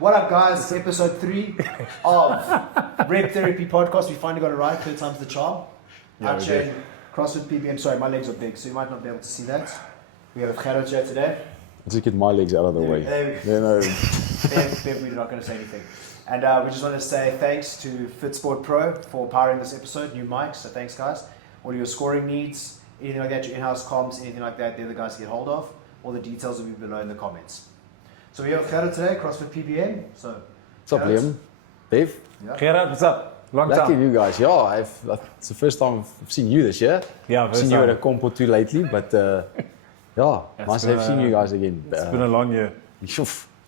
What up, guys? It's episode 3 of Rep Therapy Podcast. We finally got it right. 3 times the charm. Yeah, I'm Shane, CrossFit PBM. Sorry, my legs are big, so you might not be able to see that. We have Gerhard here today. Let's get my legs out of the way. We're not going to say anything. And we just want to say thanks to FitSport Pro for powering this episode. New mics, so thanks, guys. All your scoring needs, anything like that, your in-house comps, anything like that, they're the guys to get hold of. All the details will be below in the comments. So we're here with Gerhard today, CrossFit PBM. So, what's up, Liam? Dave? Yeah. Gerhard, what's up? Long Lucky time. you guys. Yeah, it's the first time I've seen you this year. Yeah, I've seen you at a comp or two lately, but yeah, nice to have seen you guys again. It's been a long year.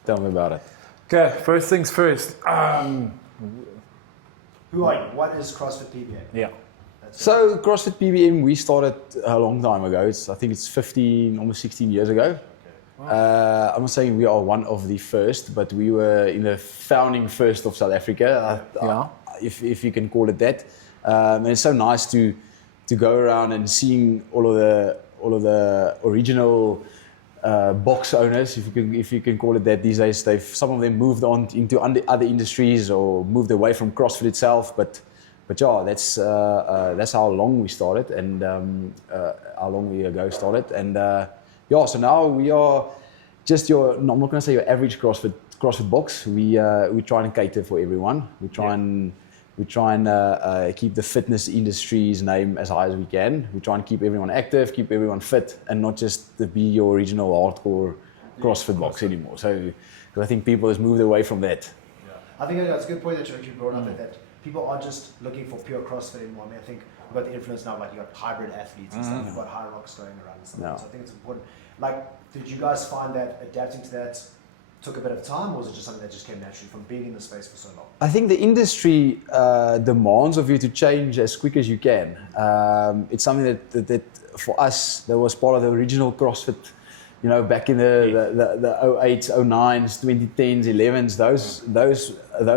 Tell me about it. Okay, first things first. Who are you? What is CrossFit PBM? Yeah. So CrossFit PBM, we started a long time ago. I think it's 15, almost 16 years ago. I'm not saying we are one of the first, but we were in the founding first of South Africa, if you can call it that. And it's so nice to go around and seeing all of the original box owners, if you can call it that these days. Some of them moved on into other industries or moved away from CrossFit itself, but yeah, that's how long we started and how long we ago started. And yeah, so now we are just I'm not going to say your average CrossFit box. We try and cater for everyone. We try and keep the fitness industry's name as high as we can. We try and keep everyone active, keep everyone fit, and not just be your original hardcore CrossFit box anymore. So, because I think people has moved away from that. Yeah. I think that's a good point that you actually brought up, that people aren't just looking for pure CrossFit anymore. I mean, I think we've got the influence now, like you got hybrid athletes and stuff, you've got HYROX going around and stuff. Yeah. So I think it's important. Like, did you guys find that adapting to that took a bit of time, or was it just something that just came naturally from being in the space for so long? I think the industry demands of you to change as quick as you can. It's something that for us, that was part of the original CrossFit, you know, back in the 08s, 09s, 2010s, 11s, those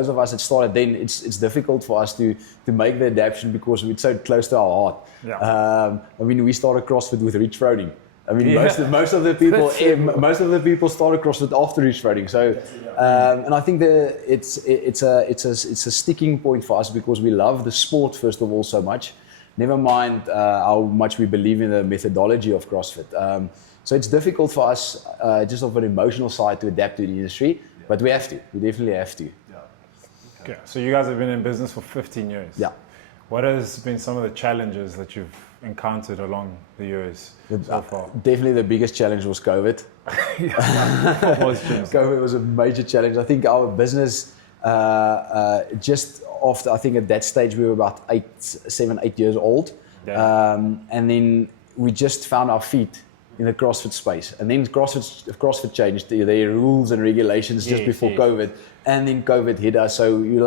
of us that started then, it's difficult for us to make the adaptation because it's so close to our heart. Yeah. I mean, we started CrossFit with reach roading. I mean, most of the people started CrossFit after reach roading. So, and I think it's a sticking point for us because we love the sport first of all so much. Never mind how much we believe in the methodology of CrossFit. So it's difficult for us just of an emotional side to adapt to the industry, but we have to. We definitely have to. Yeah. Okay, so you guys have been in business for 15 years. Yeah. What has been some of the challenges that you've encountered along the years so far? Definitely the biggest challenge was COVID. COVID was a major challenge. I think our business, just after, I think at that stage we were about 7, 8 years old. Yeah. And then we just found our feet in the CrossFit space. And then CrossFit changed their rules and regulations just before COVID. And then COVID hit us. So you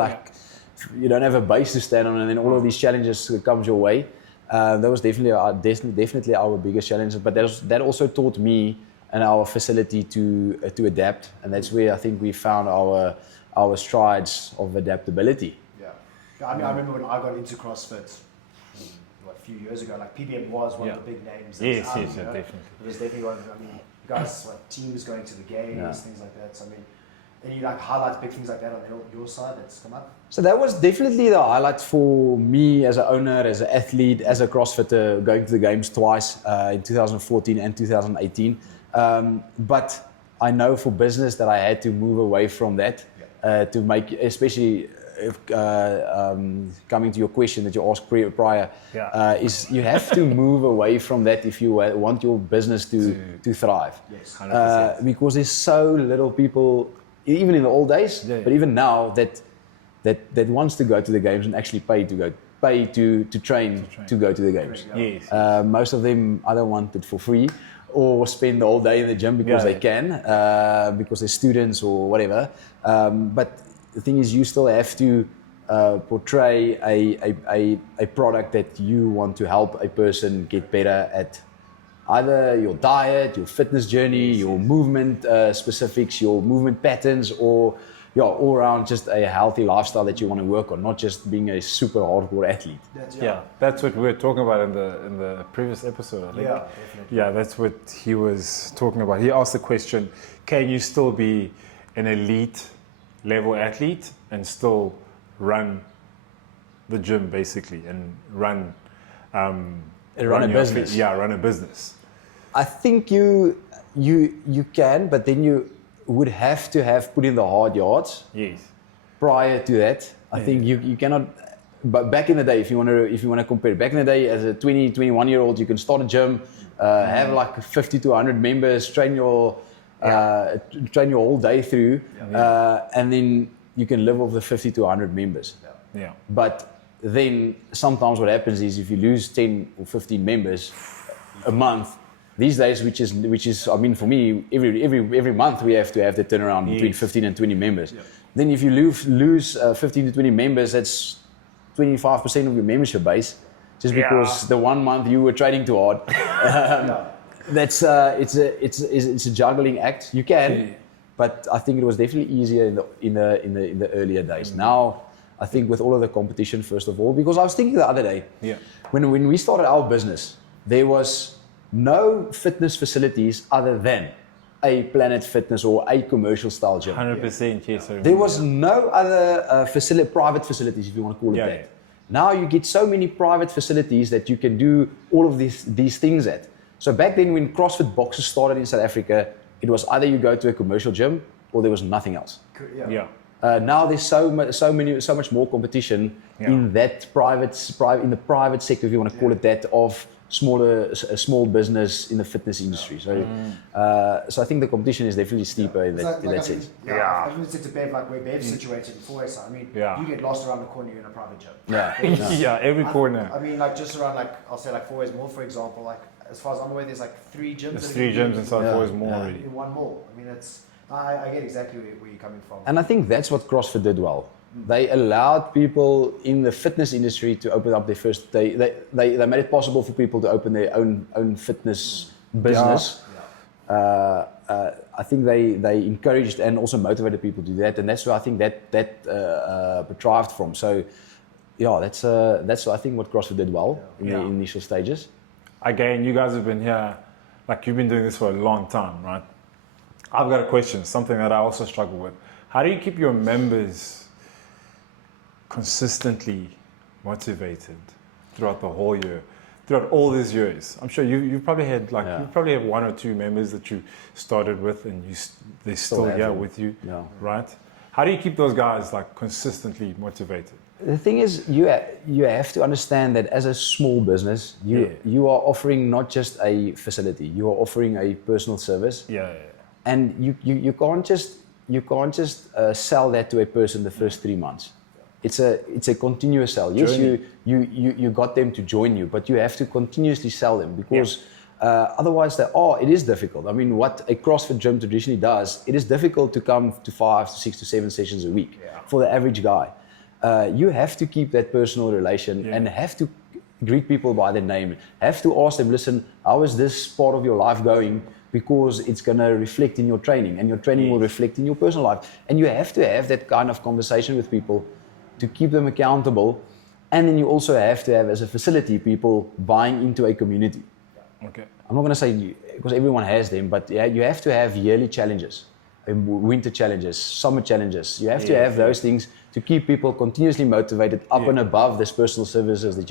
don't have a base to stand on, and then all of these challenges comes your way. That was definitely our biggest challenge. But that also taught me and our facility to adapt, and that's where I think we found our strides of adaptability. Yeah, I mean, I remember when I got into CrossFit a few years ago. Like PBM was one of the big names. Yes, definitely. It was definitely one. I mean, you guys, teams going to the games, things like that. So I mean. Any highlights, big things like that on your side that's come up? So that was definitely the highlight for me as an owner, as an athlete, as a CrossFitter, going to the games twice in 2014 and 2018. But I know for business that I had to move away from that to make, especially coming to your question that you asked prior, is you have to move away from that if you want your business to thrive. Yes, 100%. Because there's so little people, even in the old days, but even now that wants to go to the games and actually pay to train to go to the games. Yes. Most of them either want it for free or spend the whole day in the gym because they can, because they're students or whatever. But the thing is, you still have to portray a product that you want to help a person get better at. Either your diet, your fitness journey, your movement specifics, your movement patterns, or all around just a healthy lifestyle that you want to work on, not just being a super hardcore athlete. That's what we were talking about in the previous episode, I think. Yeah, definitely. Yeah, that's what he was talking about. He asked the question, can you still be an elite level athlete and still run the gym basically and run run a your business. run a business. I think you can, but then you would have to have put in the hard yards. Yes. Prior to that, I think you cannot. But back in the day, if you want to compare, back in the day, as a 20, 21-year-old, you can start a gym, have like 50 to 100 members, train your whole day through, and then you can live off the 50 to 100 members. Yeah. But then sometimes what happens is if you lose 10 or 15 members a month, these days, which is, I mean, for me, every month we have to have the turnaround between 15 and 20 members. Yeah. Then if you lose 15 to 20 members, that's 25% of your membership base, just because the 1 month you were training too hard. That's it's a juggling act. You can, but I think it was definitely easier in the earlier days. Now, I think with all of the competition, first of all, because I was thinking the other day, when we started our business, there was no fitness facilities other than a Planet Fitness or a commercial style gym. 100%, yes. There was no other private facilities, if you want to call it that. Yeah. Now you get so many private facilities that you can do all of these things at. So back then when CrossFit boxes started in South Africa, it was either you go to a commercial gym or there was nothing else. Now there's so much more competition in that in the private sector, if you want to call it that, of small business in the fitness industry. So, so I think the competition is definitely steeper in that sense. I think it's to Bev, like where Bev's situated in Foyesa. I mean, you get lost around the corner, you're in a private gym. Every corner. I mean, like just around, like I'll say, like Foyes Mall, for example. Like as far as I'm aware, there's like 3 gyms. There's 3 gyms inside Foyes Mall already. In one mall. I mean, I get exactly where you're coming from. And I think that's what CrossFit did well. They allowed people in the fitness industry to open up their first. They made it possible for people to open their own fitness business. I think they encouraged and also motivated people to do that, and that's where I think that derived from. So, that's I think what CrossFit did well in the initial stages. Again, you guys have been here, like you've been doing this for a long time, right? I've got a question, something that I also struggle with. How do you keep your members consistently motivated throughout the whole year, throughout all these years? I'm sure you probably had you probably have 1 or 2 members that you started with and they're still here with you, right? How do you keep those guys like consistently motivated? The thing is, you have to understand that as a small business, you are offering not just a facility, you are offering a personal service. And you can't just sell that to a person the first 3 months. It's a continuous sell. Yes, you got them to join you, but you have to continuously sell them because otherwise it is difficult. I mean, what a CrossFit gym traditionally does, it is difficult to come to 5 to 6 to 7 sessions a week for the average guy. You have to keep that personal relation and have to greet people by their name. Have to ask them, listen, how is this part of your life going? Because it's going to reflect in your training, and your training will reflect in your personal life. And you have to have that kind of conversation with people to keep them accountable. And then you also have to have, as a facility, people buying into a community. Okay. I'm not going to say, because everyone has them, but you have to have yearly challenges, winter challenges, summer challenges. You have to have those things to keep people continuously motivated up and above this personal services that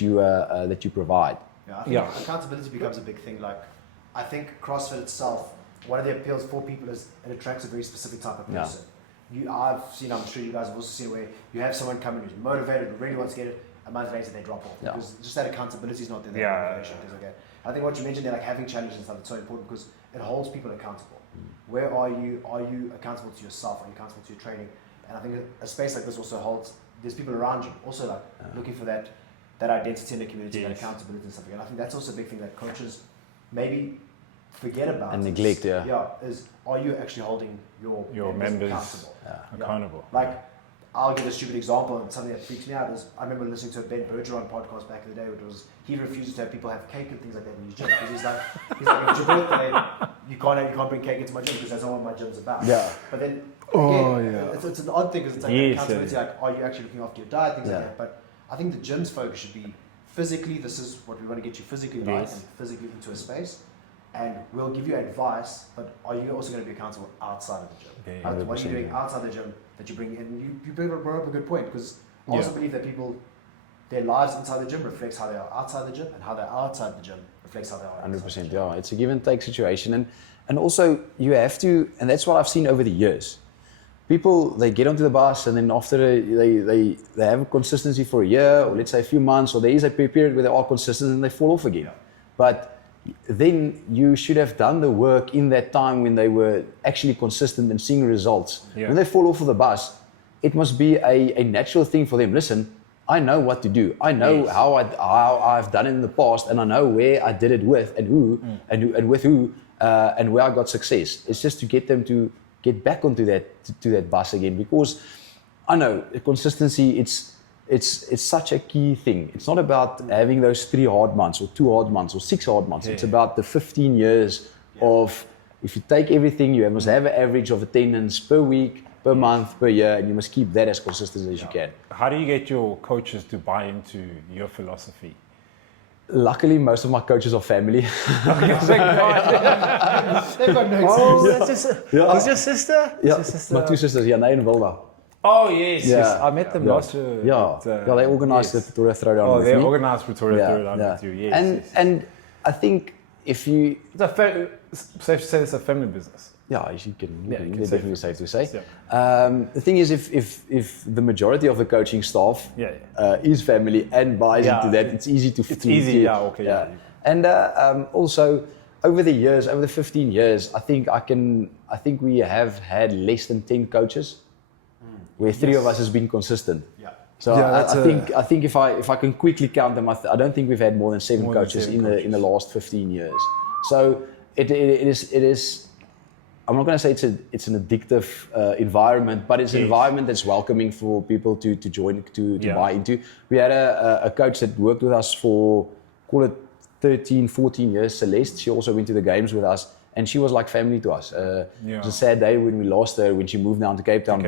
you provide. I think accountability becomes a big thing. Like, I think CrossFit itself, one of the appeals for people is it attracts a very specific type of person. I've seen, I'm sure you guys have also seen, where you have someone come in who's motivated, really wants to get it, a month later they drop off because just that accountability is not there. Motivation is okay. I think what you mentioned there, like having challenges and stuff, it's so important because it holds people accountable. Where are you? Are you accountable to yourself? Are you accountable to your training? And I think a space like this also holds. There's people around you also like looking for that identity in the community, that accountability and stuff. And I think that's also a big thing that coaches maybe forget about and neglect. Is are you actually holding your members accountable? Like, I'll give a stupid example, and something that freaks me out is I remember listening to a Ben Bergeron podcast back in the day, which was he refuses to have people have cake and things like that in his gym because he's like it's your birthday, you can't bring cake into my gym because that's not what my gym's about. But then it's an odd thing because it's like accountability, like are you actually looking after your diet, things like that. But I think the gym's focus should be physically. This is what we want to get you physically right and physically into a space. and we'll give you advice, but are you also going to be accountable outside of the gym? Yeah, What are you doing outside the gym that you bring in? You brought up a good point, because I also believe that people, their lives inside the gym reflects how they are outside the gym, and how they're outside the gym reflects how they are. 100%, yeah. It's a give and take situation, and also you have to, and that's what I've seen over the years. People, they get onto the bus, and then after they have a consistency for a year, or let's say a few months, or there is a period where they are consistent and they fall off again. But then you should have done the work in that time when they were actually consistent and seeing results. When they fall off of the bus, it must be a natural thing for them. Listen, I know what to do. I know how I've done it in the past, and I know where I did it with, and who, and with who, and where I got success. It's just to get them to get back onto that bus again, because I know consistency. It's such a key thing. It's not about having those 3 hard months, or 2 hard months, or 6 hard months. It's about the 15 years of, if you take everything, you must have an average of attendance per week, per month, per year, and you must keep that as consistent as you can. How do you get your coaches to buy into your philosophy? Luckily, most of my coaches are family. They've got no excuse. Is your sister? Yeah, my 2 sisters, Janay and Wilda. Oh yes, I met them last year. They organised the Pretoria Throwdown with me. Oh, they organised Pretoria Throwdown with you, yes. And I think if you... It's safe to say it's a family business. Yeah, you can definitely safe to say. Yeah. The thing is, if the majority of the coaching staff is family and buys into that, it's easy to... It's easy, okay. And also, over the years, over the 15 years, I think we have had less than 10 coaches, where 3 of us has been consistent. Yeah. So I think if I can quickly count them, I don't think we've had more than 7 coaches in the last 15 years. So it is. I'm not going to say it's an addictive environment, but it's an environment that's welcoming for people to join, to buy into. We had a coach that worked with us for, call it 13, 14 years, Celeste. She also went to the games with us, and she was like family to us. It was a sad day when we lost her, when she moved down to Cape Town.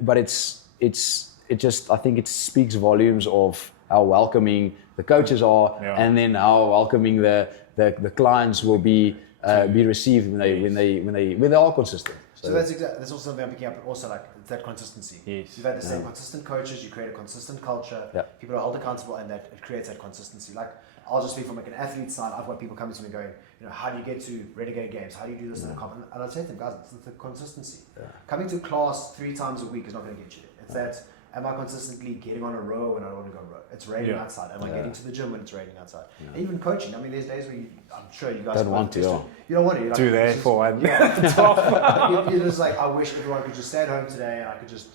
But it just, I think it speaks volumes of how welcoming the coaches are, and then how welcoming the clients will be received when they are consistent. So that's also something I'm picking up. Also, like, it's that consistency. Yes. You've had the same consistent coaches. You create a consistent culture. Yeah. People are held accountable, and that it creates that consistency. Like, I'll just speak from like an athlete side. I've got people coming to me going, how do you get to renegade games? How do you do this in the comp? And I'll say to them, guys, it's the consistency. Yeah. Coming to class 3 times a week is not going to get you there. It's that. Am I consistently getting on a row when I don't want to go row? It's raining outside. Am I getting to the gym when it's raining outside? And even coaching. I mean, there's days where I'm sure you guys don't want to. You don't want to. Do that for one. You're just like, I wish everyone could just stay at home today, and I could just.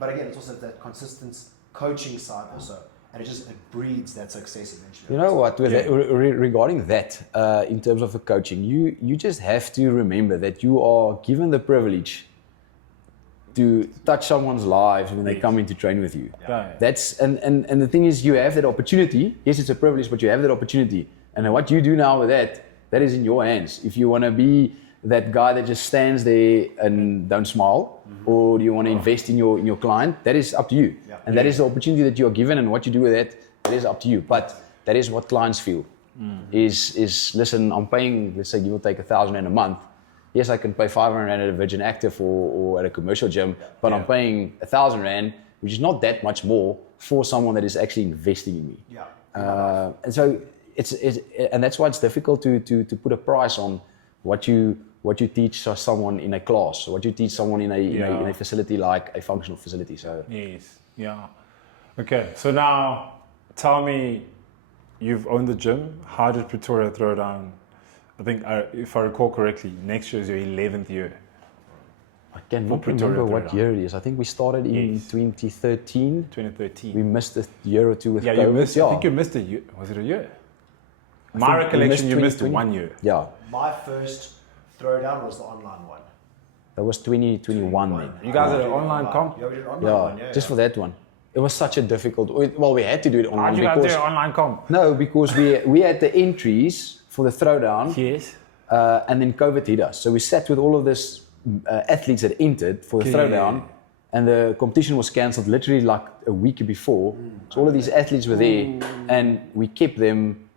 But again, it's also that consistent coaching side also, and it breeds that success eventually. You know what? Regarding that, in terms of the coaching, you just have to remember that you are given the privilege to touch someone's lives when they come in to train with you. That's and the thing is, you have that opportunity. Yes, it's a privilege, but you have that opportunity. And what you do now with that is in your hands. If you want to be that guy that just stands there and don't smile, or do you want to invest in your client, that is up to you. And that is the opportunity that you are given, and what you do with that is up to you. But that is what clients feel. Is listen, I'm paying, let's say, give or take 1,000 rand a month. Yes, I can pay 500 rand at a Virgin Active or at a commercial gym, but I'm paying 1,000 rand, which is not that much more, for someone that is actually investing in me. And so and that's why it's difficult to put a price on what you teach someone in a class, or what you teach someone in a facility like a functional facility. So okay. So now tell me, you've owned the gym. How did Pretoria Throwdown? I think, if I recall correctly, next year is your 11th year. I cannot remember what year it is. I think we started in 2013. 2013. We missed a year or two with COVID. You missed. I think you missed a year. Was it a year? My recollection, you missed 1 year. Yeah. My first throwdown was the online one. That was 2021 then. You guys had an online comp? Yeah, we did an online one. Just for that one. It was such a difficult. Well, we had to do it online. How did you guys do an online comp? No, because we had the entries for the throwdown. Yes. And then COVID hit us. So we sat with all of this athletes that entered for the throwdown, and the competition was cancelled literally like a week before. So all of these athletes were there, and we kept them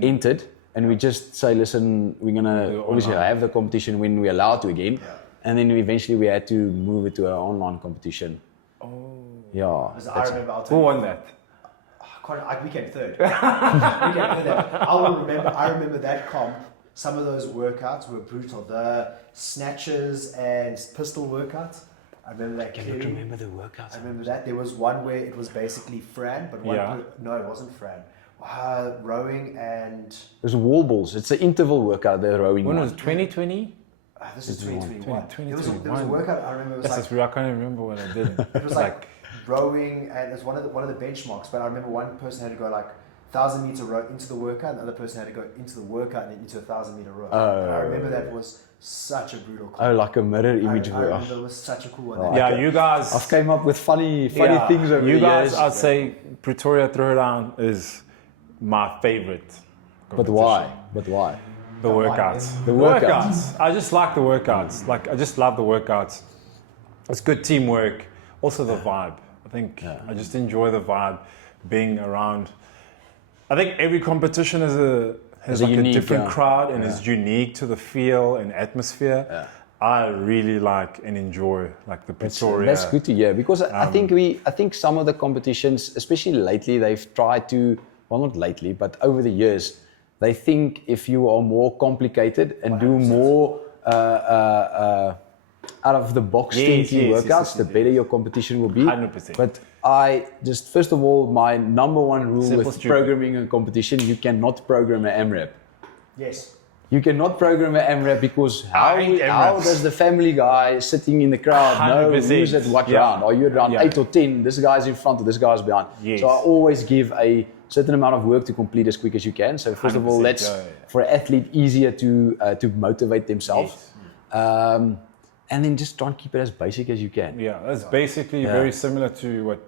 entered, and we just say, listen, we're gonna obviously have the competition when we're allowed to again, and then eventually we had to move it to an online competition. Oh. Yeah. I remember. Who won that? We came third. I remember that comp. Some of those workouts were brutal. The snatches and pistol workouts. I remember that. I don't remember the workouts. I remember that. There was one where it was basically Fran, but no, it wasn't Fran. Rowing and... There's wall balls. It's an interval workout, the rowing When one. was it, 2020? This is 2021. 2021. There was a workout, I remember, it was That's I can't remember what I did. it was like rowing, and it's one of the benchmarks, but I remember one person had to go like 1,000 meter row into the workout, and the other person had to go into the workout and then into a 1,000 meter row. And I remember that was such a brutal class. Oh, like a mirror image. I remember it was such a cool one. Yeah, you guys... I've came up with funny things over you the guys, years. I'd say Pretoria Throwdown is my favorite. But why? But why? The workouts. The workouts. I just like the workouts. Like, I just love the workouts. It's good teamwork. Also the vibe. I think I just enjoy the vibe, being around. I think every competition has like unique, a different crowd and is unique to the feel and atmosphere. Yeah. I really like and enjoy like the Pretoria. That's good to hear, because I think some of the competitions, especially lately, they've tried to, well, not lately, but over the years, they think if you are more complicated and 100%. Do more out of the box thinking workouts, the better your competition will be. 100%. But first of all, my number one rule with programming a competition, you cannot program an AMRAP. Yes. You cannot program an AMRAP, because how does the family guy sitting in the crowd know who's at what round? Are you at round 8 or 10? This guy's in front or this guy's behind. Yes. So I always give a certain amount of work to complete as quick as you can. So first of all, that's for an athlete easier to motivate themselves. Yes. And then just try and keep it as basic as you can. Yeah, that's basically very similar to what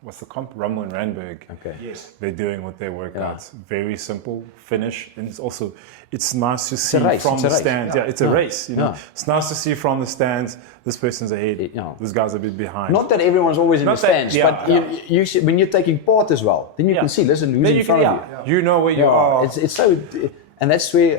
what's the comp? Rumble and Randburg. Okay. Yes. They're doing with their workouts. Very simple finish, and it's nice to see from the stands. Yeah, it's a race. You know, it's nice to see from the stands. This person's ahead. This guy's a bit behind. Not that everyone's always in the stands, but you should, when you're taking part as well, then you can see. Listen, who's in front of you? You know where you are. It's so, and that's where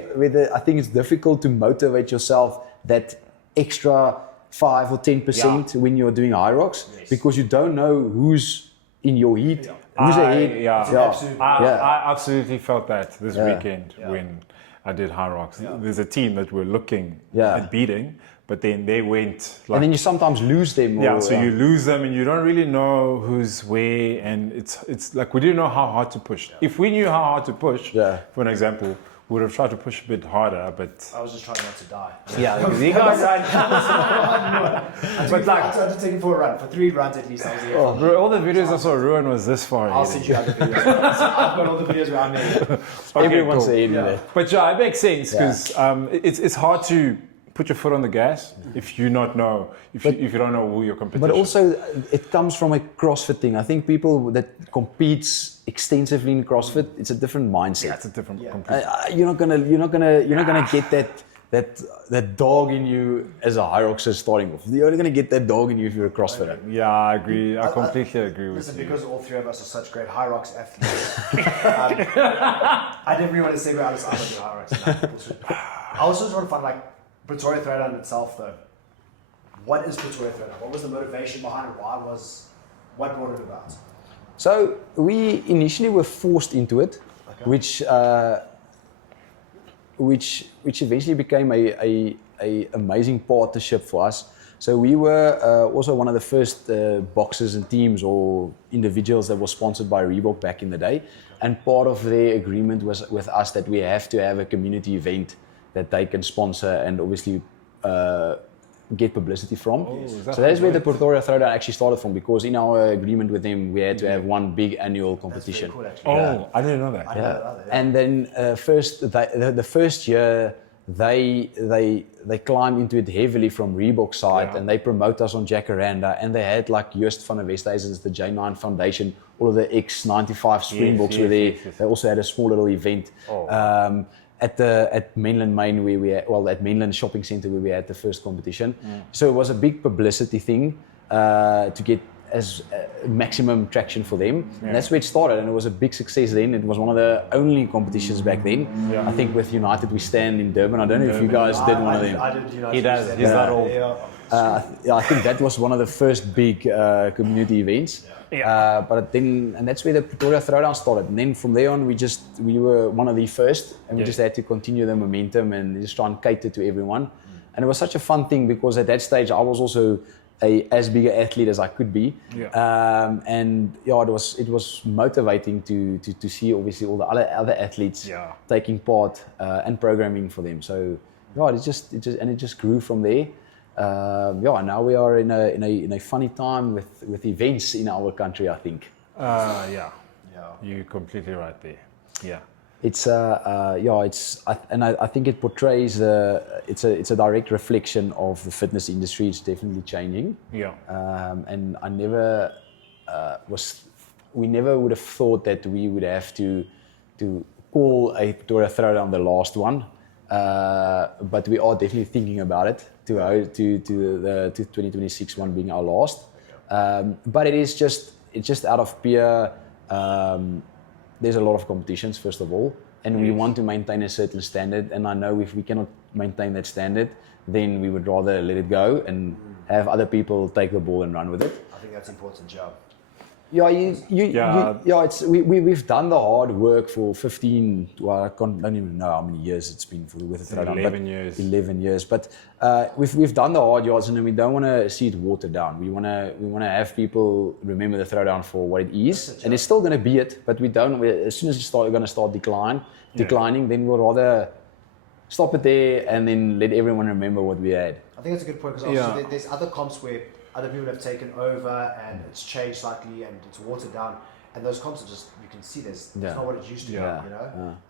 I think it's difficult to motivate yourself. That extra 5 or 10% when you're doing HYROX, because you don't know who's in your heat, who's ahead. I absolutely felt that this weekend when I did HYROX. There's a team that we're looking at beating, but then they went like, and then you sometimes lose them. So you lose them and you don't really know who's where, and it's like we didn't know how hard to push. If we knew how hard to push, for an example, we would have tried to push a bit harder, but... I was just trying not to die. Yeah, because you guys but like, I had to take him for a run. For 3 runs at least, I was there. Bro, all the videos I saw Ruin was this far ahead. I'll send you other videos. I've got all the videos where I'm there. Everyone's ahead there. But it makes sense, because it's hard to put your foot on the gas if you don't know who your competition. But also, it comes from a CrossFit thing. I think people that competes extensively in CrossFit, it's a different mindset. Yeah, it's a different. You're not gonna get that dog in you as a HYROXer starting off. You're gonna get that dog in you if you're a CrossFitter. Yeah, I agree. I completely agree with you. Because all 3 of us are such great HYROX athletes. I didn't really want to say we're out of HYROX. I also just want to find like Pretoria Throwdown itself, though. What is Pretoria Throwdown? What was the motivation behind it? What brought it about? So we initially were forced into it, which eventually became a amazing partnership for us. So we were also one of the first boxers and teams or individuals that was sponsored by Reebok back in the day, and part of their agreement was with us that we have to have a community event that they can sponsor and obviously get publicity from. So that's where the Pretoria Throwdown actually started from, because in our agreement with them, we had to have one big annual competition. That's cool, I didn't know that. I didn't know that either, And then the first year, they climbed into it heavily from Reebok side, and they promote us on Jacaranda, and they had like Joost van der Westhuizen, the J9 Foundation, all of the X95 Springboks were there. They also had a small little event. At Mainland Main, at Mainland Shopping Centre, where we had the first competition. So it was a big publicity thing to get maximum traction for them. And that's where it started, and it was a big success then. It was one of the only competitions back then. I think with United We Stand in Durban. I don't know if you guys did one of them. I did United He does. He's that old. I think that was one of the first big community events. But then, and that's where the Pretoria Throwdown started. And then from there on, we were one of the first, and we just had to continue the momentum and just try and cater to everyone. And it was such a fun thing because at that stage, I was also as big an athlete as I could be. And it was motivating to see obviously all the other athletes taking part and programming for them. So it just grew from there. Now we are in a funny time with events in our country, I think. You're completely right there. I think it portrays it's a direct reflection of the fitness industry. It's definitely changing. And we never would have thought that we would have to call a Pretoria Throwdown the last one. But we are definitely thinking about it to the 2026 one being our last. But it's just out of pure. There's a lot of competitions, first of all, and we want to maintain a certain standard. And I know if we cannot maintain that standard, then we would rather let it go and have other people take the ball and run with it. I think that's important, Joe. We've done the hard work for 15. Well, I don't even know how many years it's been with the Throwdown. 11 years. 11 years. But we've done the hard yards, and we don't want to see it watered down. We want to have people remember the Throwdown for what it is, and it's still going to be it. But we don't. As soon as it's going to start declining, then we'll rather stop it there and then let everyone remember what we had. I think that's a good point because obviously there's other comps where other people have taken over and it's changed slightly and it's watered down, and those comps are just, you can see it's not what it used to be, and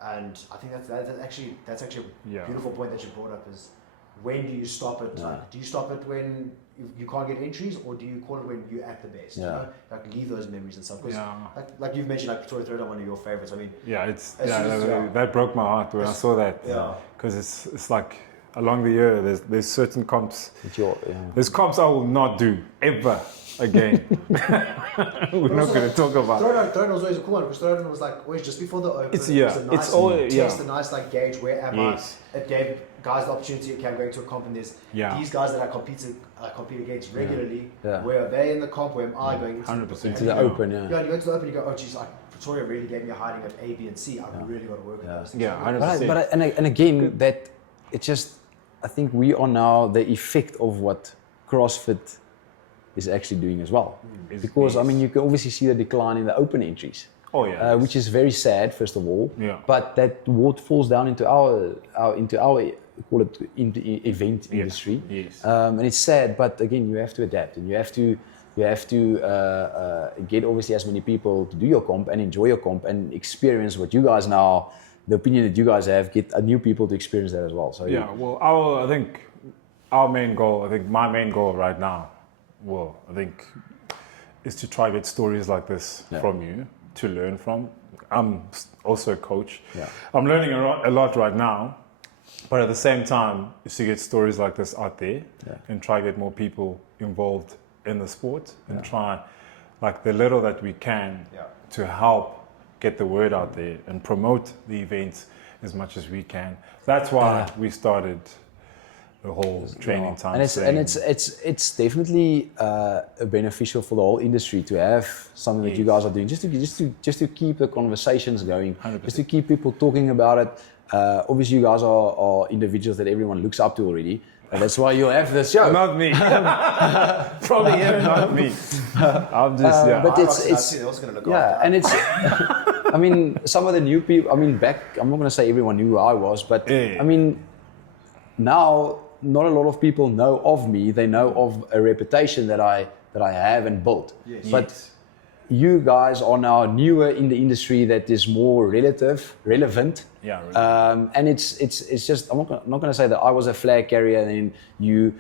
I think that's actually a beautiful point that you brought up is when do you stop it? Like, do you stop it when you can't get entries, or do you call it when you're at the best? You know? Like leave those memories and stuff. Because like you've mentioned, like Pretoria Throwdown, one of your favorites. I mean, that broke my heart when I saw that. Because it's like along the year, there's certain comps. There's comps I will not do ever again. We're not going to talk about. Throwdown was always a cool one because Throwdown was like always just before the open. It was a nice test, a nice like gauge. Where am I? It gave guys the opportunity. Okay, I'm going to a comp and there's these guys that I compete against regularly. Where are they in the comp? Where am I going? 100% to the open. You go to the open. You go, oh geez, like Pretoria really gave me a hiding of A, B, and C. I've really got to work on those. 100%. But and again, that it just. I think we are now the effect of what CrossFit is actually doing as well. Because I mean, you can obviously see the decline in the open entries. Which is very sad, first of all. But that what falls down into our call it event industry. And it's sad, but again, you have to adapt and you have to get obviously as many people to do your comp and enjoy your comp and experience what you guys now. The opinion that you guys have, get new people to experience that as well. So I think my main goal right now, is to try to get stories like this from you to learn from. I'm also a coach. I'm learning a lot right now, but at the same time, is to get stories like this out there and try to get more people involved in the sport and try, like the little that we can, to help get the word out there and promote the events as much as we can. That's why we started the whole training time. And it's definitely beneficial for the whole industry to have something that you guys are doing, just to keep the conversations going, 100%. Just to keep people talking about it. Obviously, you guys are individuals that everyone looks up to already. And that's why you have this show. Not me. Probably him, not me. I'm just But it's and it's. I mean, some of the new people. I mean, I'm not going to say everyone knew who I was, but I mean, now not a lot of people know of me. They know of a reputation that I have and built. But you guys are now newer in the industry that is more relevant. And it's just, I'm not going to say that I was a flag carrier and then you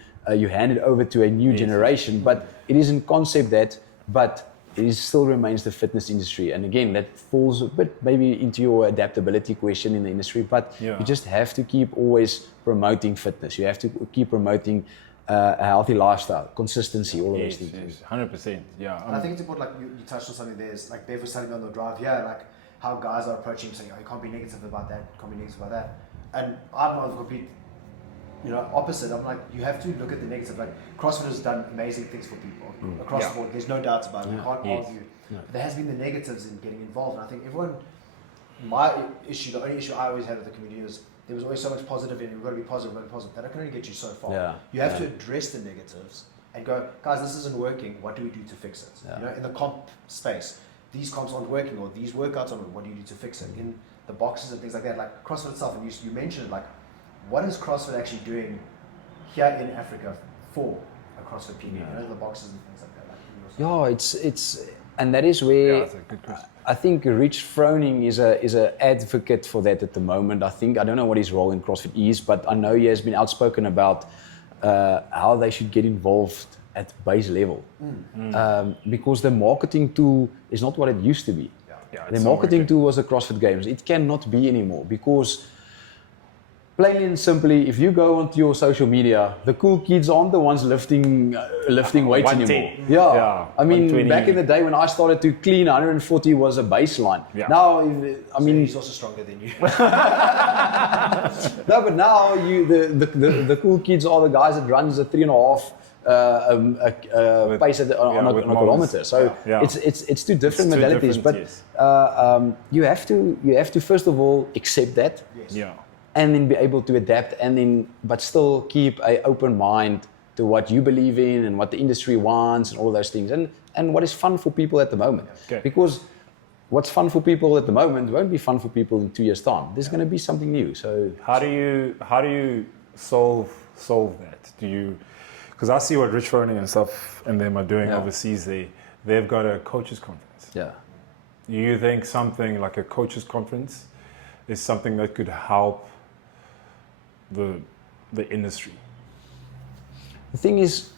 hand it over to a new generation, but it is in concept but it still remains the fitness industry. And again, that falls a bit maybe into your adaptability question in the industry, but you just have to keep always promoting fitness. You have to keep promoting a healthy lifestyle, consistency, all of those things. Yes, 100%. Yeah. And I think it's important, like you touched on something there, is like Bev was telling me on the drive here, like how guys are approaching him saying, oh, you can't be negative about that, you can't be negative about that. And I'm on the complete, opposite. I'm like, you have to look at the negative. Like CrossFit has done amazing things for people across the board. There's no doubts about it. We can't argue. But there has been the negatives in getting involved. And I think the only issue I always had with the community is there was always so much positive in it. We've got to be positive, That can only get you so far. Yeah. You have to address the negatives and go, guys, this isn't working. What do we do to fix it? Yeah. In the comp space, these comps aren't working, or these workouts aren't working. What do you do to fix it? In the boxes and things like that, like CrossFit itself, and you mentioned like, what is CrossFit actually doing here in Africa for a CrossFit PB? The boxes and things like that. It's and that is where that's a good question. I think Rich Froning is a advocate for that at the moment. I don't know what his role in CrossFit is, but I know he has been outspoken about how they should get involved at base level, because the marketing tool is not what it used to be. The marketing tool was the CrossFit Games. It cannot be anymore, because plainly and simply, if you go onto your social media, the cool kids aren't the ones lifting weights anymore. Yeah. I mean, back in the day when I started to clean, 140 was a baseline. Yeah. Now, he's also stronger than you. No, but now the cool kids are the guys that runs a 3.5 pace on a kilometer. So it's two different modalities. But you have to first of all accept that. Yes. Yeah. And then be able to adapt, but still keep an open mind to what you believe in and what the industry wants and all those things, and what is fun for people at the moment. Okay. Because what's fun for people at the moment won't be fun for people in 2 years' time. There's going to be something new. So how do you solve that? Because I see what Rich Froning and stuff and them are doing overseas. They've got a coaches conference. Yeah. Do you think something like a coaches conference is something that could help the industry? The thing is,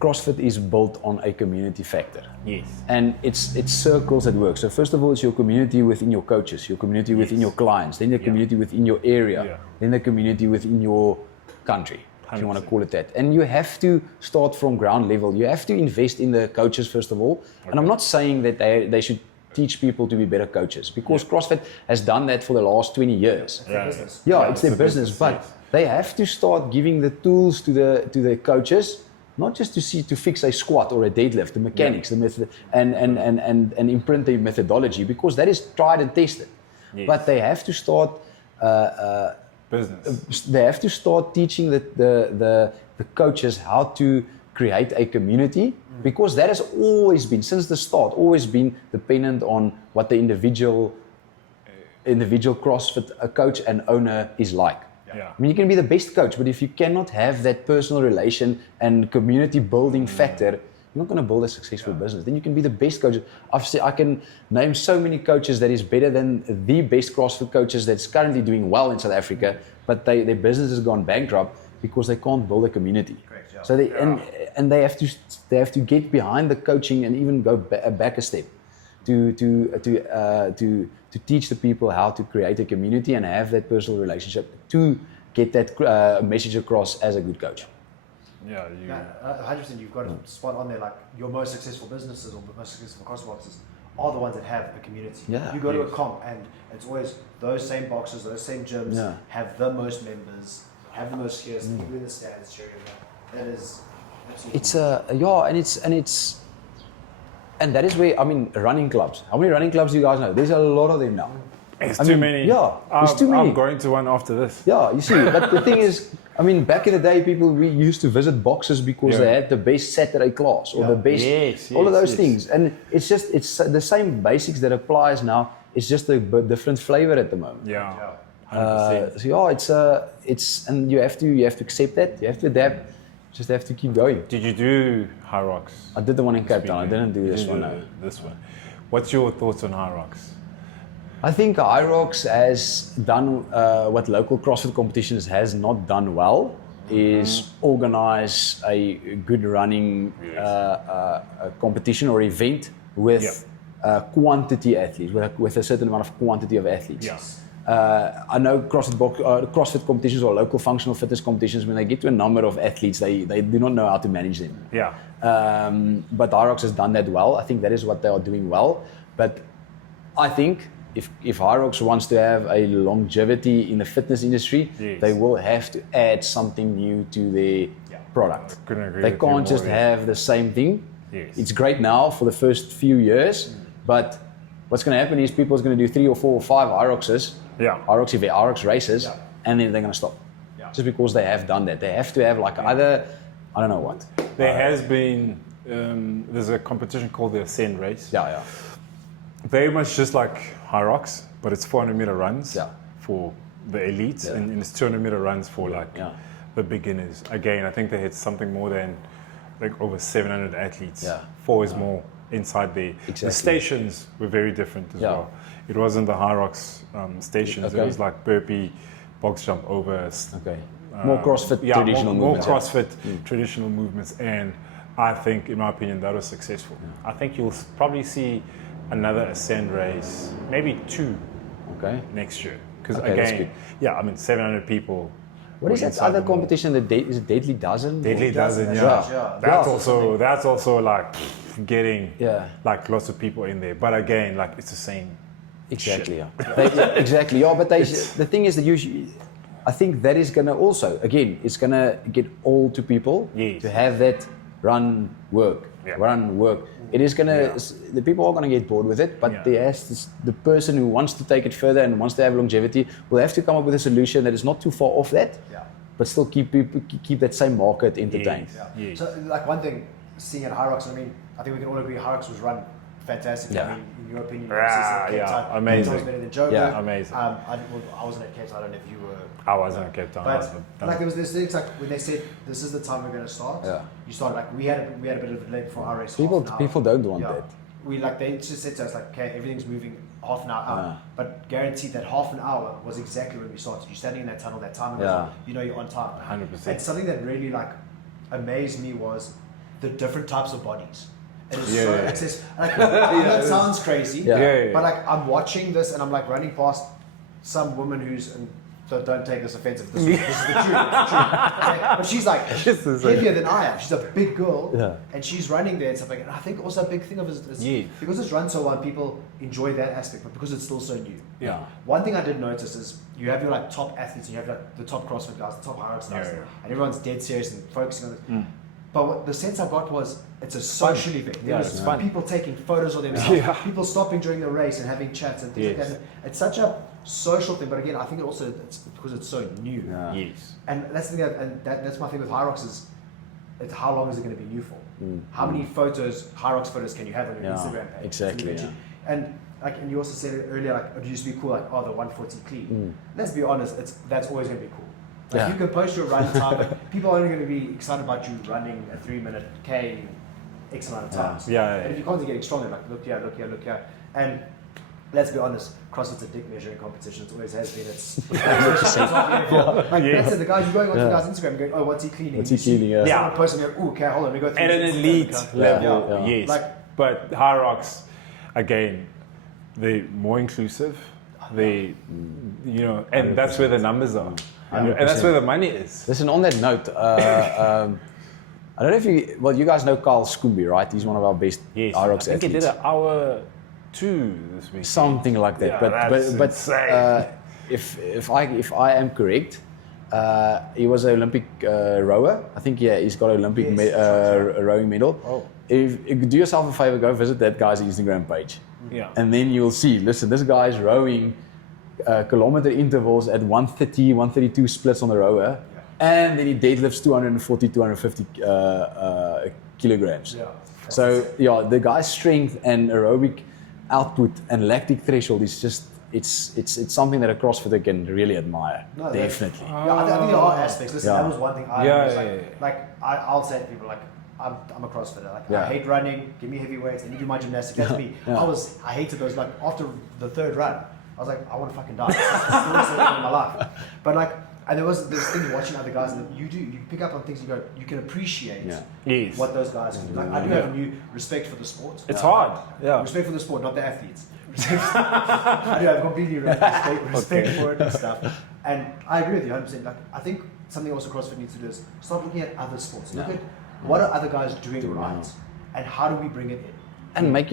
CrossFit is built on a community factor. Yes. And it's circles that work. So first of all, it's your community within your coaches, your community within your clients, then the community within your area, then the community within your country, if you want to call it that. And you have to start from ground level. You have to invest in the coaches first of all. Okay. And I'm not saying that they should teach people to be better coaches, because CrossFit has done that for the last 20 years. It's their business, but they have to start giving the tools to the coaches, not just to fix a squat or a deadlift, the mechanics, the method, and imprint the methodology, because that is tried and tested. Yes. But they have to start business. They have to start teaching the coaches how to create a community, because that has always been, since the start, dependent on what the individual CrossFit coach and owner is like. Yeah. I mean, you can be the best coach, but if you cannot have that personal relation and community building factor, you're not going to build a successful business. Then you can be the best coach. I can name so many coaches that is better than the best CrossFit coaches that's currently doing well in South Africa, but their business has gone bankrupt because they can't build a community. Correct, yeah. So they have to get behind the coaching and even go back a step to teach the people how to create a community and have that personal relationship to get that message across as a good coach. 100%. You've got it spot on there. Like your most successful businesses or most successful CrossFit boxes are the ones that have a community. Yeah. You go to a comp and it's always those same boxes, those same gyms have the most members, have the most skiers, people in the stands cheering them. That is absolutely. And that is where, I mean, running clubs. How many running clubs do you guys know? There's a lot of them now. It's too many. Yeah, there's too many. I'm going to one after this. Yeah, you see. But the thing is, I mean, back in the day, we used to visit boxes because they had the best Saturday class or the best, all of those things. And it's the same basics that applies now. It's just a different flavor at the moment. Yeah. 100%. And you have to accept that. You have to adapt. Just have to keep going. Did you do HYROX? I did the one in Cape Town. I didn't do this one. No. This one. What's your thoughts on HYROX? I think HYROX has done what local CrossFit competitions has not done well, is organize a good running competition or event with quantity athletes, with a certain amount of quantity of athletes. Yes. I know CrossFit competitions or local functional fitness competitions, when they get to a number of athletes, they do not know how to manage them. Yeah. But HYROX has done that well. I think that is what they are doing well. But I think if HYROX wants to have a longevity in the fitness industry, they will have to add something new to their product. Couldn't agree They with you can't just more, have the same thing. Yes. It's great now for the first few years, but what's going to happen is people are going to do 3 or 4 or 5 HYROXs, HYROX races, and then they're going to stop. Just because they have done that. They have to have like either, I don't know what. There has been, there's a competition called the Ascend race. Yeah. Very much just like HYROX, but it's 400 meter runs for the elites, and it's 200 meter runs for the beginners. Again, I think they had something more than like over 700 athletes. 4 is more inside there. Exactly. The stations were very different as well. It wasn't the HYROX stations. It was like burpee, box jump over. More CrossFit traditional movements. More CrossFit traditional movements, and I think, in my opinion, that was successful. I think you'll probably see another Ascend race, maybe 2 next year. Because again, 700 people. What is that other competition? Is it Deadly Dozen? Deadly Dozen, That's also like getting like lots of people in there. But again, like it's the same. Exactly. Exactly. But the thing is that usually, I think that is gonna also, again, it's gonna get all to people to have that run work. It is gonna. The people are gonna get bored with it, but the person who wants to take it further and wants to have longevity will have to come up with a solution that is not too far off that, but still keep that same market entertained. So, like one thing, seeing at HYROX, I mean, I think we can all agree HYROX was run fantastically. I mean, in your opinion, amazing. It was better than Joburg. Amazing. I wasn't at Cape Town. I don't know if you were. I wasn't at Cape Town. But like there was this thing, like when they said this is the time we're going to start. You start like we had a bit of a delay before our race. People don't want that. We they just said to us like, okay, everything's moving half an hour out, but guaranteed that half an hour was exactly when we started. You're standing in that tunnel, that time, you're on time. 100%. And something that really like amazed me was the different types of bodies. It was so accessible. Like, that sounds crazy, but like I'm watching this and I'm like running past some woman who's, and don't take this offensive, this is the truth, okay? But she's like heavier than I am. She's a big girl, and she's running there and stuff like that. And I think also a big thing of it is because it's run so well, people enjoy that aspect, but because it's still so new. One thing I did notice is you have your like top athletes, and you have like the top CrossFit guys, the top HYROX guys, and everyone's dead serious and focusing on this. But what the sense I got was it's a social event. There was people taking photos of themselves, people stopping during the race and having chats and things like that. It's such a social thing, but again, I think it's because it's so new. And that's the thing, and that's my thing with HYROX is it's how long is it going to be new for? How many photos, HYROX photos, can you have on your Instagram page? Exactly. And like, and you also said it earlier, like it used to be cool, like the 140 clean. Let's be honest, that's always going to be cool. Like you can post your run time, but people are only going to be excited about you running a 3-minute K X amount of times. And if you can't get stronger, like look here. And let's be honest, CrossFit's a dick measuring competition. It always has been. It's that's it. The guys, you're going onto the guy's Instagram going, oh, what's he cleaning? Someone posting, like, oh, okay, hold on, we go through. At an elite level, yes. Like, but HYROX, again, they're more inclusive. They, and that's where the numbers are. And that's where the money is. Listen, on that note, I don't know if you guys know Carl Scooby, right? He's one of our best HYROX athletes. I think he did an hour 2 this week. Something like that. But if I am correct, he was an Olympic rower. I think he's got an Olympic rowing medal. If do yourself a favor, go visit that guy's Instagram page. And then you'll see, listen, this guy's rowing kilometer intervals at 130, 132 splits on the rower, and then he deadlifts 240, 250 kilograms. So the guy's strength and aerobic output and lactic threshold is just it's something that a CrossFitter can really admire. Definitely. I think there are aspects. Listen, that was one thing I'll say to people, like, I'm a CrossFitter. Like, I hate running. Give me heavy weights. Let me do my gymnastics. That's me. I hated those. Like after the 3rd run, I was like, I want to fucking die. It's the worst thing in my life. But like, And there was this thing watching other guys, and you pick up on things you can appreciate Yes. what those guys can do. Like, I do have a new respect for the sport. It's hard. Yeah. Respect for the sport, not the athletes. I do have completely respect for it and stuff. And I agree with you 100%. Like, I think something also CrossFit needs to do is start looking at other sports. Look at what are other guys doing right, and how do we bring it in? And make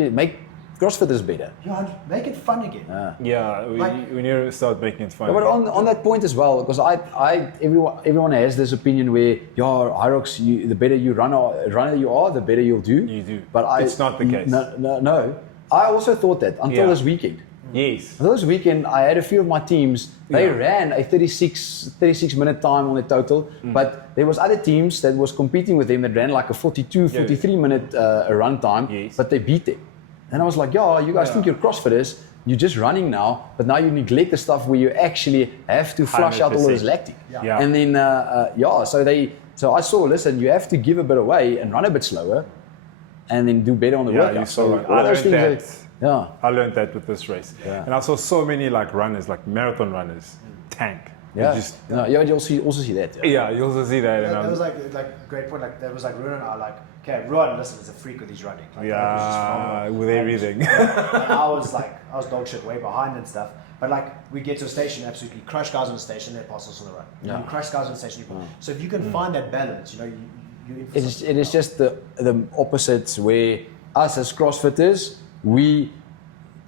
CrossFitters better. Yeah, make it fun again. Yeah, we need to start making it fun. Yeah, but on that point as well, because everyone has this opinion where HYROX, the better you runner you are, the better you'll do. You do. But it's not the case. No. I also thought that until this weekend. Yes. This weekend, I had a few of my teams. They ran a 36 minute time on the total, but there was other teams that was competing with them that ran like a 43 minute run time, but they beat them. And I was like, you guys think you're CrossFitters, you're just running now, but now you neglect the stuff where you actually have to flush out all this lactic. Yeah. And then, so I saw, listen, you have to give a bit away and run a bit slower, and then do better on the workout. So I learned that with this race. Yeah. And I saw so many like runners, like marathon runners, tank. Yeah. You also see that. Yeah, you also see that. That was like great point. Like that was like Ruan and I like, okay, Ruan, listen, is a freak with his running. Like, with everything. And I was dog shit way behind and stuff. But like we get to a station, absolutely crush guys on the station, they pass us on the run. Yeah. You crush guys on the station, so if you can find that balance, you it is just the opposites where us as CrossFitters, we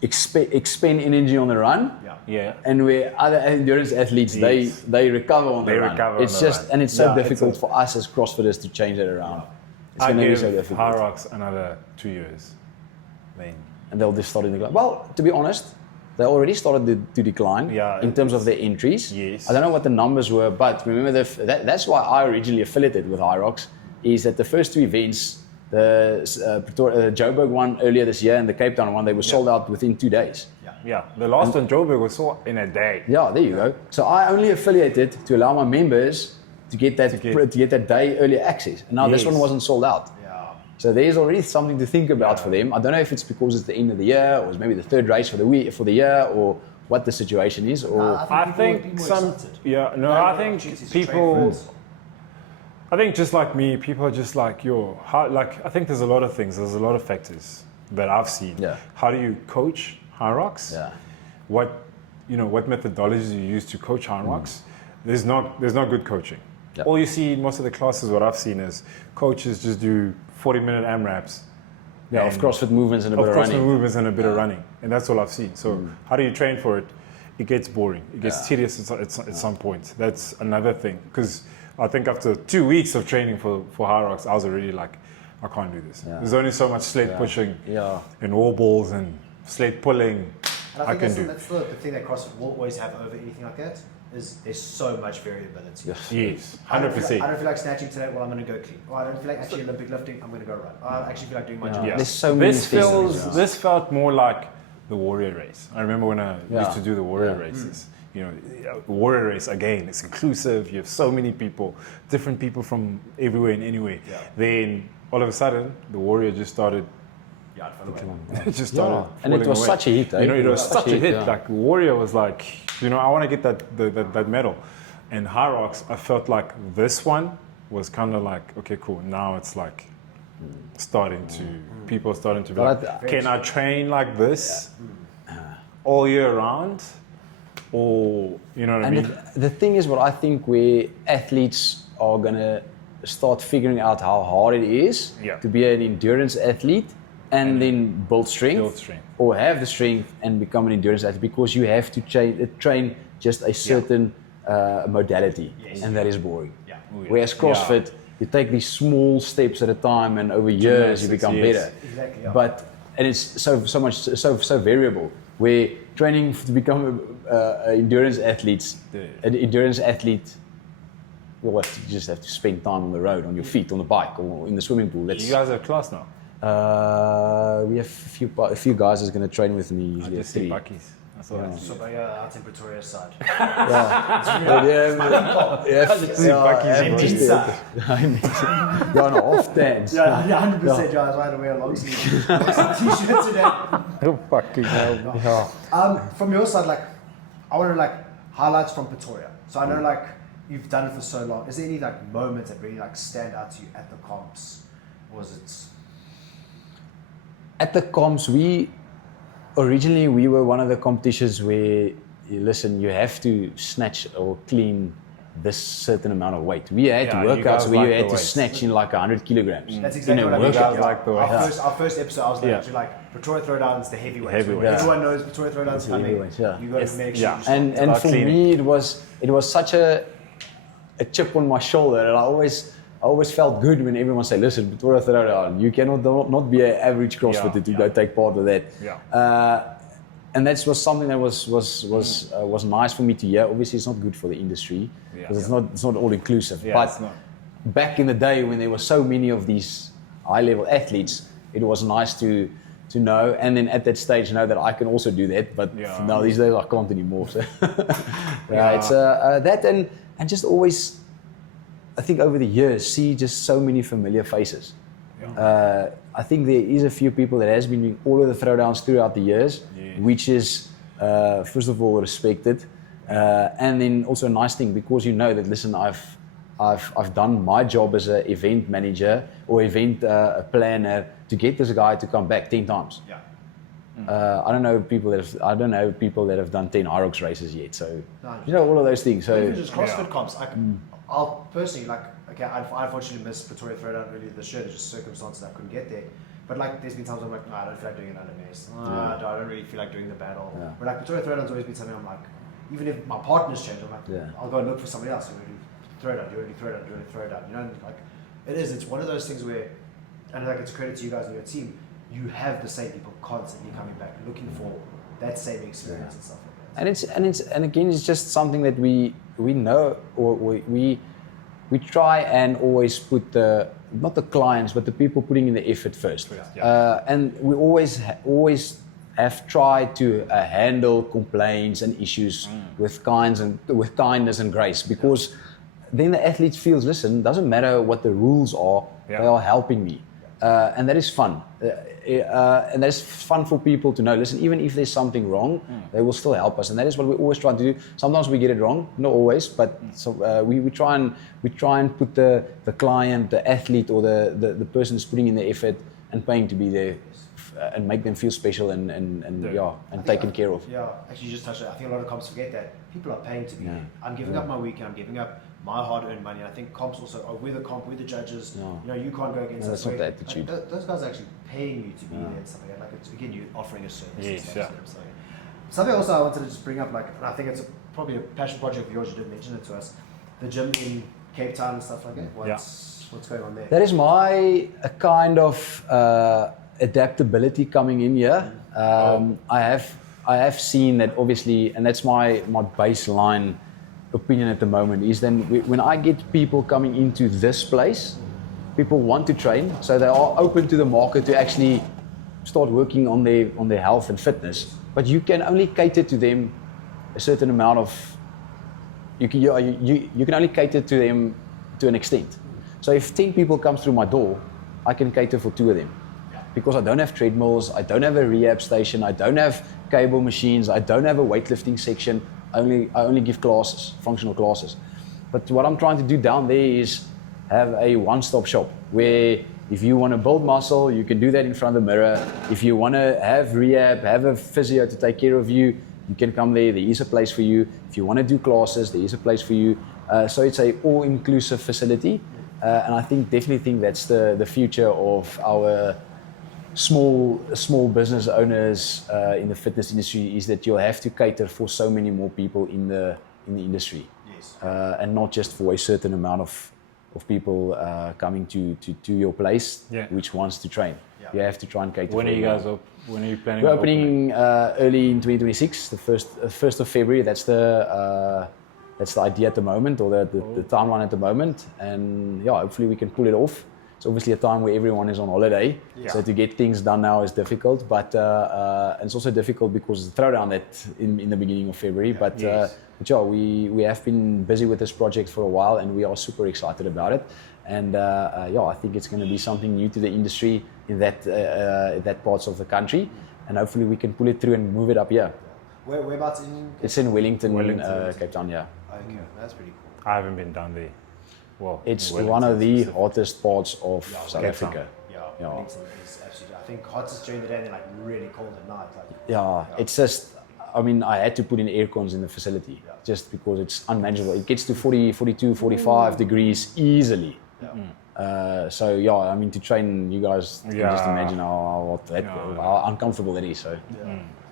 expend energy on the run. Yeah. And where other endurance athletes, they recover on the run. It's just, and it's so difficult for us as CrossFitters to change that around. It's going to be so difficult. HYROX another 2 years. And they'll just start in decline. Well, to be honest, they already started to decline in terms of their entries. Yes. I don't know what the numbers were, but remember that's why I originally affiliated with HYROX, is that the first two events, the Joburg one earlier this year and the Cape Town one, they were sold out within 2 days. Yeah, the last one, Joburg, was sold in a day. Yeah, there you go. So I only affiliated to allow my members to get that day early access. And now this one wasn't sold out. Yeah. So there's already something to think about for them. I don't know if it's because it's the end of the year, or it's maybe the third race for the year, or what the situation is. Or I think I think just like me, people are just like, I think there's a lot of things, there's a lot of factors that I've seen. Yeah. How do you coach HYROX? Yeah. What methodologies you use to coach HYROX? There's not good coaching. Yeah. All you see in most of the classes, what I've seen is coaches just do 40-minute AMRAPs. Yeah, of CrossFit movements and a bit of running. Of running. And that's all I've seen. So how do you train for it? It gets boring. It gets tedious at some point. That's another thing. Because I think after 2 weeks of training for HYROX, I was already like, I can't do this. Yeah. There's only so much sled pushing and wall balls and sled pulling I can do. That's the thing that CrossFit will always have over anything like that, is there's so much variability. Yes, 100%. I don't feel like snatching today, well, I'm going to go clean. Or I don't feel like actually Olympic lifting, I'm going to go run. Or I actually feel like doing my gym. There's so many things. This felt more like the warrior race. I remember when I used to do the warrior races. Warrior race, again, it's inclusive. You have so many people, different people from everywhere and anywhere. Yeah. Then all of a sudden, the warrior just started. It just started. And it was such a hit. It was such a hit. Like warrior was like, I want to get that medal. And HYROX, I felt like this one was kind of like, okay, cool. Now it's like people starting to be like, can I train like this all year round? Or, you know what I mean? The thing is, what I think where athletes are going to start figuring out how hard it is to be an endurance athlete and then build strength. Or have the strength and become an endurance athlete, because you have to train just a certain modality, and that is boring. Yeah. Whereas CrossFit, you take these small steps at a time, and over years you become better. Exactly. And it's so variable. Where training to become an endurance athlete, you just have to spend time on the road, on your feet, on the bike, or in the swimming pool. You guys have class now? We have a few guys that's going to train with me. Usually I just see Bucky's. So out in Pretoria side. Off dance. 100%. I was right to wear a long sleeve t-shirt today. Oh fucking hell. From your side, like, I want to highlights from Pretoria. So I know you've done it for so long. Is there any like moments that really like stand out to you at the comps? Or was it? At the comps, we were one of the competitions where, listen, you have to snatch or clean this certain amount of weight. We had workouts where you had to snatch in like 100 kilograms. That's exactly what I mean. Like the weight. Our first episode, I was like Pretoria Throwdown is the heavyweight. Everyone knows Pretoria Throwdown is coming. You got to make sure. And for me, it was such a chip on my shoulder, and I always felt good when everyone said, "Listen, Pretoria Throwdown, you cannot not be an average CrossFitter to go take part of that." And that was something that was nice for me to hear. Obviously, it's not good for the industry because it's not all inclusive. But back in the day when there were so many of these high-level athletes, it was nice to know, and then at that stage know that I can also do that. But now these days I can't anymore. So it's that and just always, I think over the years, see just so many familiar faces. I think there is a few people that has been doing all of the throwdowns throughout the years, which is first of all respected, and then also a nice thing because you know that, listen, I've done my job as an event manager or event planner to get this guy to come back 10 times. I don't know people that have done 10 HYROX races yet. So you know all of those things. So even just CrossFit comps. I'll personally I unfortunately missed Pretoria Throwdown earlier this year. There's just circumstances that I couldn't get there. But like, there's been times I'm like, no, I don't feel like doing another mess. I don't really feel like doing the battle. But like, Pretoria Throwdown's always been something I'm like, even if my partner's changed, I'm like, I'll go and look for somebody else who will do Throwdown, do Throwdown. You know, like, it's one of those things where, and like, it's a credit to you guys and your team, you have the same people constantly coming back, looking for that same experience and stuff like that. And again, it's just something that we know, or we try and always put not the clients, but the people putting in the effort first. And we always have tried to handle complaints and issues with kindness and grace, because then the athlete feels, listen, doesn't matter what the rules are, they are helping me. And that is fun. And that's fun for people to know, listen, even if there's something wrong, they will still help us. And that is what we always try to do. Sometimes we get it wrong, not always, but we try and put the client, the athlete, or the person who's putting in the effort and paying to be there, and make them feel special and taken care of. Actually, you just touched on it. I think a lot of comps forget that people are paying to be there. I'm giving up my weekend, I'm giving up my hard-earned money. And I think comps also, we're the comp, we're the judges. You know, you can't go against us. That's not the attitude. Like, those guys are actually paying you to be there and stuff like that. Like, again, you're offering a service. Something also I wanted to just bring up, like, and I think it's probably a passion project of yours. You did mention it to us. The gym in Cape Town and stuff like that. What's going on there? That is my kind of adaptability coming in here. I have seen that, obviously, and that's my baseline opinion at the moment, is then when I get people coming into this place, people want to train, so they are open to the market to actually start working on their health and fitness. But you can only cater to them a certain amount of. You can only cater to them to an extent. So if 10 people come through my door, I can cater for 2 of them, because I don't have treadmills, I don't have a rehab station, I don't have cable machines, I don't have a weightlifting section. I only give classes, functional classes. But what I'm trying to do down there is have a one-stop shop where if you want to build muscle, you can do that in front of the mirror. If you want to have rehab, have a physio to take care of you, you can come there. There is a place for you. If you want to do classes, there is a place for you. So it's a all-inclusive facility. And I definitely think that's the future of our small business owners in the fitness industry, is that you'll have to cater for so many more people in the industry, and not just for a certain amount of people coming to your place, which wants to train. You have to try and cater. When are you guys up? When are you planning? We're opening early in 2026, the 1st of February. That's the idea at the moment, or the timeline at the moment, and hopefully we can pull it off. It's obviously a time where everyone is on holiday, so to get things done now is difficult. But and it's also difficult because the throwdown in the beginning of February. But we have been busy with this project for a while, and we are super excited about it. And I think it's going to be something new to the industry in that parts of the country, and hopefully we can pull it through and move it up here. Whereabouts in? It's in Wellington. Cape Town. Okay, that's pretty cool. I haven't been down there. Well, It's Wellington one of the specifically. hottest parts of South Cape Africa. Yeah, Yeah. Wellington is absolutely. I think hottest during the day and then like really cold at night. Like, Yeah, it's just, I mean, I had to put in air cons in the facility just because it's unmanageable. It gets to 40, 42, 45 degrees easily. yeah. So yeah, I mean, to train you guys, you can just imagine how uncomfortable it is. So.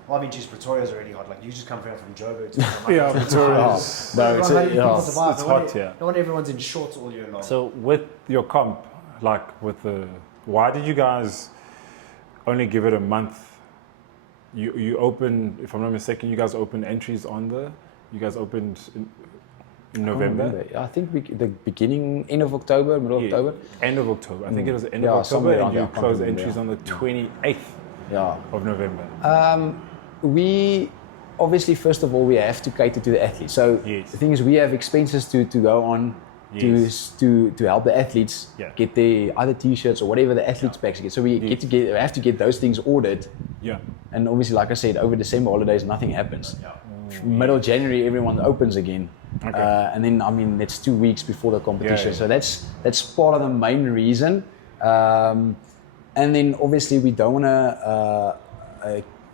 Well, I mean, geez, Pretoria's already hot. Like, you just come from Joburg. Yeah, Pretoria's. No, it's hot here. No one, everyone's in shorts all year long. So with your comp, like with the, why did you guys only give it a month? You opened, if I'm not mistaken, you guys opened entries you guys opened in November? I think the beginning, end of October, middle of October. End of October. I think it was the end of October, and you closed entries on the 28th of November. We obviously, first of all, we have to cater to the athletes. So the thing is, we have expenses to go on to help the athletes get their other t-shirts or whatever the athletes packs get. So we have to get those things ordered. Yeah. And obviously, like I said, over December holidays, nothing happens. Middle of January, everyone opens again. And then, I mean, it's 2 weeks before the competition. So that's part of the main reason. And then obviously we don't want to,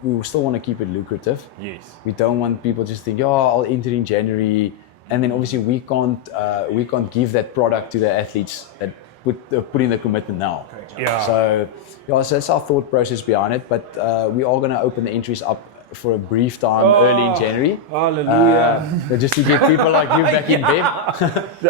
we still want to keep it lucrative. Yes. We don't want people just think, oh, I'll enter in January. And then obviously we can't give that product to the athletes that put in the commitment now. Yeah. So that's our thought process behind it. But we are going to open the entries up for a brief time early in January. Hallelujah. Just to get people like you back in bed.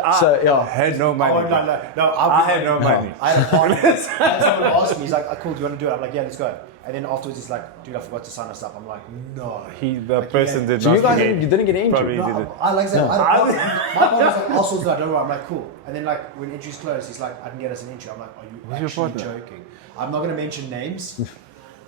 I had no money. I had no money. I had a partner. And someone asked me, he's like, cool, do you want to do it? I'm like, yeah, let's go. And then afterwards he's like, dude, I forgot to sign us up. I'm like, no. The person did So not you guys forget. you didn't get an Probably entry? didn't. I like that. My partner's like, I'll sort that, don't worry. I'm like, cool. And then like when entries closed, he's like, I can get us an entry. I'm like, are you actually joking? I'm not going to mention names.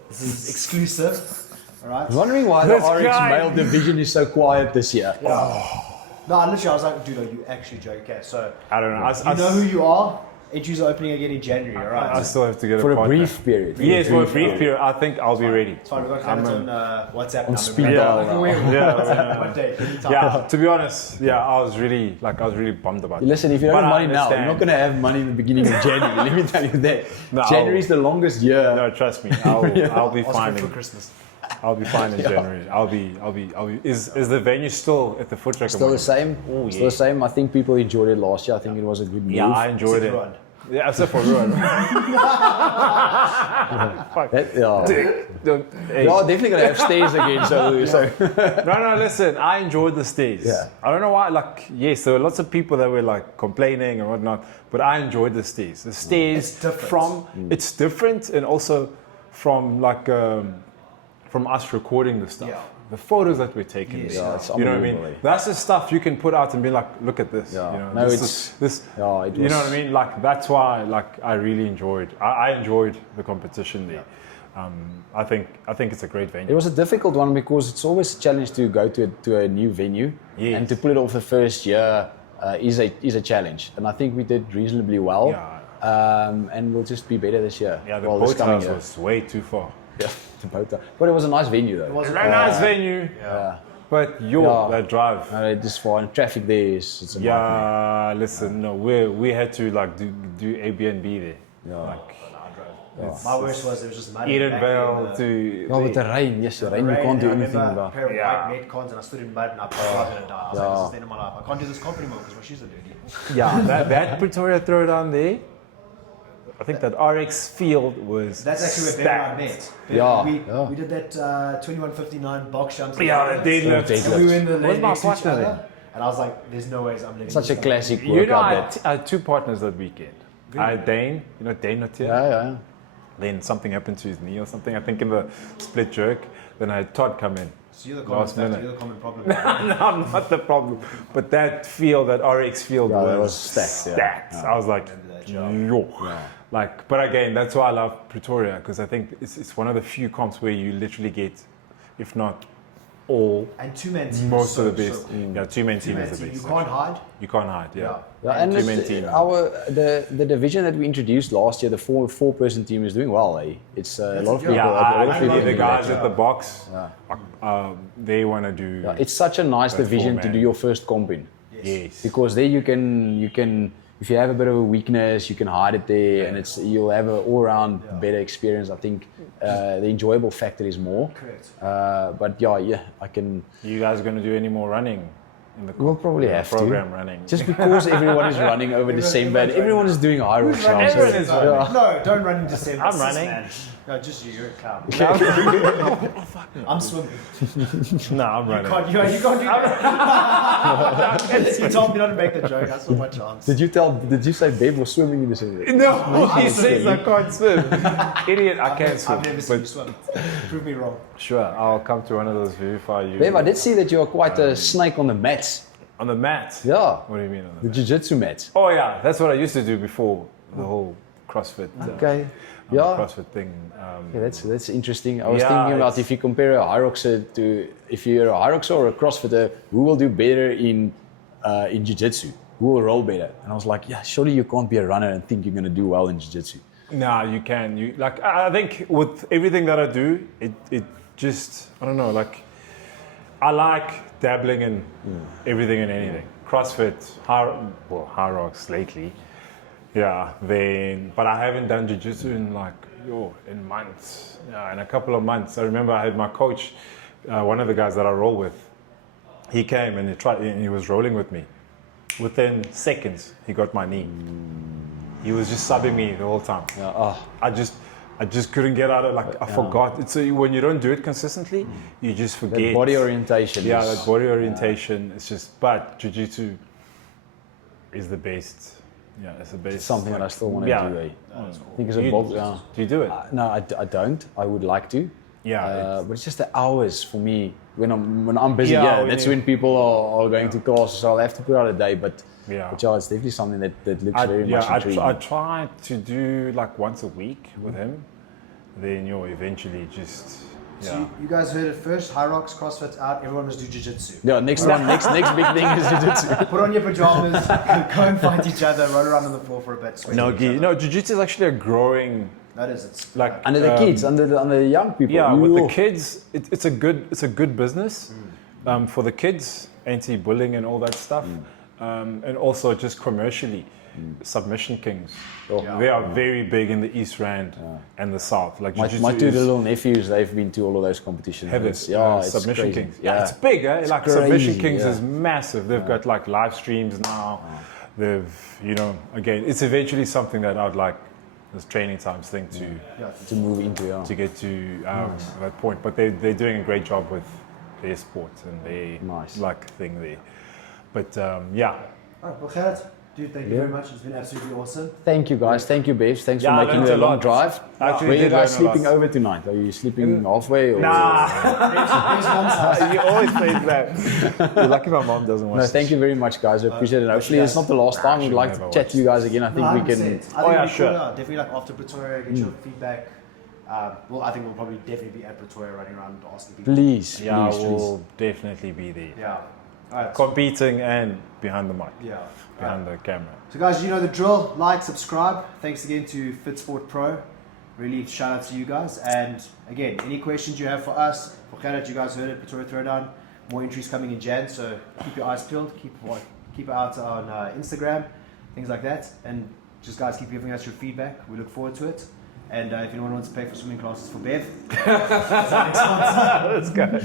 This is exclusive. All right. I was wondering why the RX male division is so quiet this year. No, I was like, dude, are you actually joking? Okay, so I don't know. you know who you are. Entries are opening again in January, all right? I still have to get For a a partner. brief period. Yes, for a brief period. I think I'll be ready. It's fine, we've got Clement on WhatsApp On number. speed Remember? dial now. What day? Anytime. Yeah, to be honest, I was really bummed about it. Listen, if you don't But have I money now, you're not going to have money in the beginning of January. Let me tell you that. No, January is the longest year. No, trust me. I'll be Ask fine. for Christmas. I'll be fine in January. I'll be. Is the venue still at the foot track? Still the same. Still the same. I think people enjoyed it last year. I think it was a good move. Yeah, I enjoyed it. Run. Yeah, except for Ruan. You're definitely going to have stairs again. So. No, listen, I enjoyed the stays. Yeah. I don't know why, yes, there were lots of people that were like complaining and whatnot, but I enjoyed the stays. The stays it's different and also from like, from us recording the stuff. Yeah. The photos that we're taking, it's you know what I mean? unbelievable. That's the stuff you can put out and be like, look at this. Yeah. You know, No, it was, you know what I mean? Like that's why, like I really enjoyed. I enjoyed the competition there. I think it's a great venue. It was a difficult one because it's always a challenge to go to a new venue, and to pull it off the first year is a challenge. And I think we did reasonably well. Yeah. And we'll just be better this year. Yeah, the boat house was way too far. Yeah, the boat house. But it was a nice venue though. It was A very nice venue. Yeah. But that drive. Just fine. Traffic there is a nightmare. Listen, no, we had to like do Airbnb there. Yeah. Like, My worst was it was just muddy. Edenvale to. Yeah, with the rain, the rain you can't do anything I about. remember a pair of white Met cons and I stood in mud and I thought I was going to die. I was like, this is the end of my life. I can't do this comp anymore because my shoes are dirty. Yeah, that Pretoria Throwdown there. I think that RX field was. That's actually where Ben and I met. Yeah. We did that 2159 box jump. Yeah, the deadlift. And we were in the lane my next to each partner other. then? And I was like, there's no ways I'm living Such a this classic You know, workout. I had two partners that weekend. I had Dane, Dane not here. Yeah. Then something happened to his knee or something, I think in the split jerk. Then I had Todd come in. So you're the common Last minute. factor, you're the common problem. No, I'm not the problem. But that field, that RX field was stacked. I was like, yo. Like, but again, that's why I love Pretoria, because I think it's one of the few comps where you literally get, if not all, And two-man team most is of the so best. cool. Yeah, two-man team Two-man is the team, best. you can't hide. You can't hide, yeah. And two-man it's, team. the division that we introduced last year, the four-person team is doing well. It's a lot of people. Yeah, a lot of people actually, the do guys that. at the box, they want to do. It's such a nice division to do your first comp in. Yes. Because there you can if you have a bit of a weakness, you can hide it there, and you'll have an all-round better experience. I think the enjoyable factor is more. Correct. But yeah, I can. You guys going to do any more running? We'll probably have program to. running. Just because everyone is running over December and everyone is doing HYROX now. Everyone is running. No, don't run in December. I'm running. Man. No, just you're a clown. I'm swimming. No, I'm running. You can't do that. He told me not to make the joke. I saw my chance. Did you say Bev was swimming in December? No, he says I can't swim. Idiot, I can't swim. I've never seen you swim. Prove me wrong. Sure, I'll come to one of those verify you. Bev, I did see that you are quite a snake on the mats. On the mat? Yeah. What do you mean on the The mat? jiu-jitsu mats. Oh yeah, that's what I used to do before the whole CrossFit. Okay. The Yeah. CrossFit thing. Yeah, that's interesting. I was Yeah, thinking about it's- if you compare a HYROXer to if you're a HYROXer or a CrossFitter, who will do better in jiu-jitsu? Who will roll better? And I was like, yeah, surely you can't be a runner and think you're going to do well in jiu-jitsu. Nah, you can. You like. I think with everything that I do, it just I don't know. Like, I like dabbling in everything and anything. CrossFit, HYROX lately. Yeah. Then, but I haven't done jiu-jitsu in in months. Yeah, in a couple of months. I remember I had my coach, one of the guys that I roll with. He came and he was rolling with me. Within seconds, he got my knee. He was just subbing me the whole time. Yeah, I just couldn't get out of I forgot. It's when you don't do it consistently, you just forget. that body orientation. Yeah, is- that body orientation. It's just, but jiu-jitsu is the best. Yeah, it's the best. It's something that I still want to do. Eh? I think it's a box. Yeah. Do you do it? No, I don't. I would like to. Yeah, But it's just the hours for me when I'm busy. Yeah, Yeah, when that's you- when people are going to class, so I'll have to put out a day. But Yeah. yeah, it's definitely something that looks very much intriguing. I try to do once a week with him. Then eventually just So you guys heard it first. HYROX, CrossFit out. Everyone must do jiu-jitsu. Yeah, next big thing is jiu-jitsu. Put on your pajamas, go and fight each other, run around on the floor for a bit. sweat each other. no, jiu-jitsu is actually a growing That is. It's Under the kids, under the young people. Yeah, with the Ooh. kids, it's a good business for the kids, anti-bullying and all that stuff, and also just commercially, Submission Kings. Oh. Yeah. They are very big in the East Rand and the South. Like My jiu-jitsu two is- little nephews, they've been to all of those competitions. have It's- it. it's Submission crazy. Kings. Yeah, it's big. Eh? Like crazy, Submission Kings yeah. is massive. They've got live streams now. They've again, it's eventually something that I'd like this training times thing to move into. Yeah. to get to that point. But they're doing a great job with their sport and their Nice. thing there. But yeah. All right, well, Gerhard, dude, thank you very much. It's been absolutely awesome. Thank you guys. Thank you, babes. Thanks Yeah, I for making learned the a long lot. drive. I actually Where are you did guys learn a sleeping lot. over tonight? Are you sleeping halfway? Or? There's mom's house. You always say that. You're lucky my mom doesn't watch No, thank you very much, guys. I appreciate it. Hopefully, it's not the last time. We'd like to never chat to you guys again. I think we can. 100%. I think Oh, yeah, we sure. could, definitely after Pretoria, get your feedback. Well, I think we'll probably definitely be at Pretoria running around asking people. Please, Yeah, please, we'll definitely be there. Yeah. All right. Competing and behind the mic, Yeah. behind the camera. So guys, you know the drill. Like, subscribe. Thanks again to FitSport Pro. Really shout out to you guys. And again, any questions you have for us, for Gerhard, you guys heard it, Pretoria Throwdown. More entries coming in Jan, so keep your eyes peeled. Keep it out on Instagram, things like that. And just guys, keep giving us your feedback. We look forward to it. And if anyone wants to pay for swimming classes for Bev, Let's go.